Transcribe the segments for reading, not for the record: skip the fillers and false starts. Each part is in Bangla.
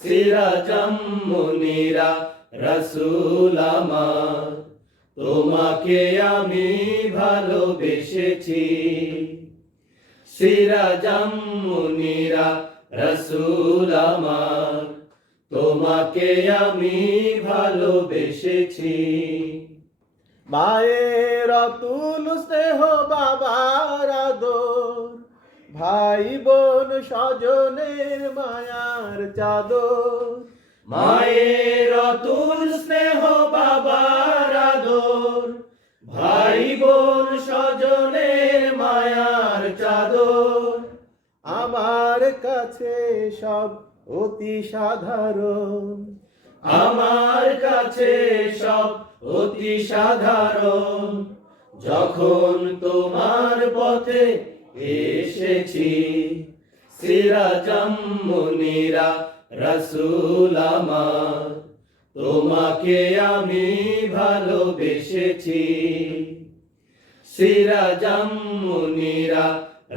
সিরাজাম মুনিরা রাসূল আমার, তোমাকে আমি ভালোবেসেছি। সিরাজাম মুনিরা রাসূল আমার, তোমাকে আমি ভালোবেসেছি। মায়ের অতুল স্নেহ, বাবার আদর, ভাই বোন স্বজনের মায়ার চাদর। মায়ের অতুল স্নেহ, বাবার আদর, ভাই বোন স্বজনের মায়ার চাদর। আমার কাছে সব অতি সাধারণ, আমার কাছে সব অতি সাধারণ। যখন তোমার পথে এসেছি, সিরাজাম মুনিরা রাসূল আমার, তোমাকে আমি ভালোবেসেছি। সিরাজাম মুনিরা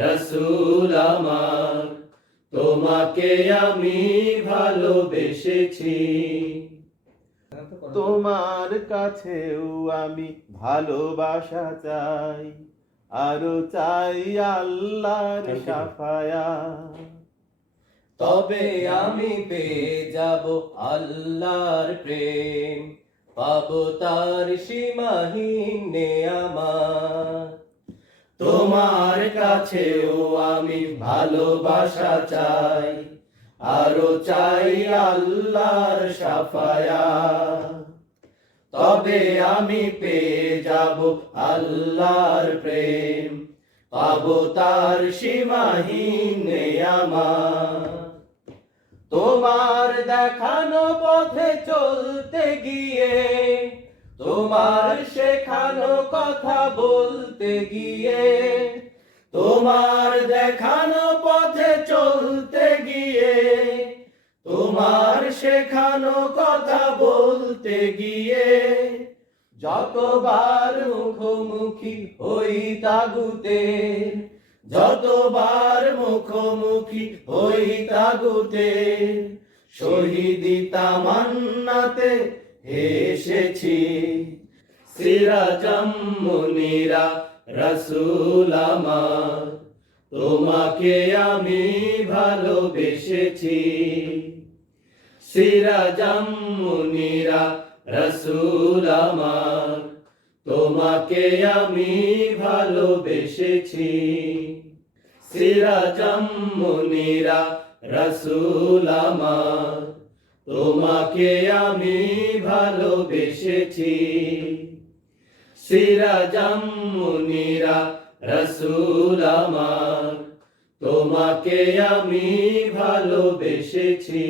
রাসূল আমার, তোমাকে আমি ভালোবেসেছি। তোমার কাছেও আমি ভালোবাসা চাই, আরো চাই আল্লাহর শাফায়াত। তবে আমি পেয়ে যাব আল্লাহর প্রেম, পাবো তার সীমাহীন নেয়ামত। তোমার কাছেও আমি ভালোবাসা চাই, আরো চাই আল্লাহর শাফায়াত। তবে আমি পেয়ে যাব আল্লাহর প্রেম, পাবো তার সীমাহীন নেয়ামত। তোমার দেখানো পথে চলতে গিয়ে, তোমার শেখানো কথা বলতে গিয়ে, তোমার দেখানো পথে চলতে গিয়ে, তোমার শেখানো কথা বলতে গিয়ে, যতবার মুখোমুখি হই তাগুতের, যতবার মুখোমুখি হই তাগুতের, শহীদি তামান্নাতে এসেছি। সিরাজাম মুনিরা রাসূল আমার, তোমাকে আমি ভালোবেসেছি। সিরাজাম মুনিরা রাসূল আমার, তোমাকে আমি ভালোবেসেছি। সিরাজাম মুনিরা রাসূল আমার, তোমাকে আমি ভালোবেসেছি। সিরাজাম মুনিরা রাসূল আমার, তোমাকে আমি ভালোবেসেছি।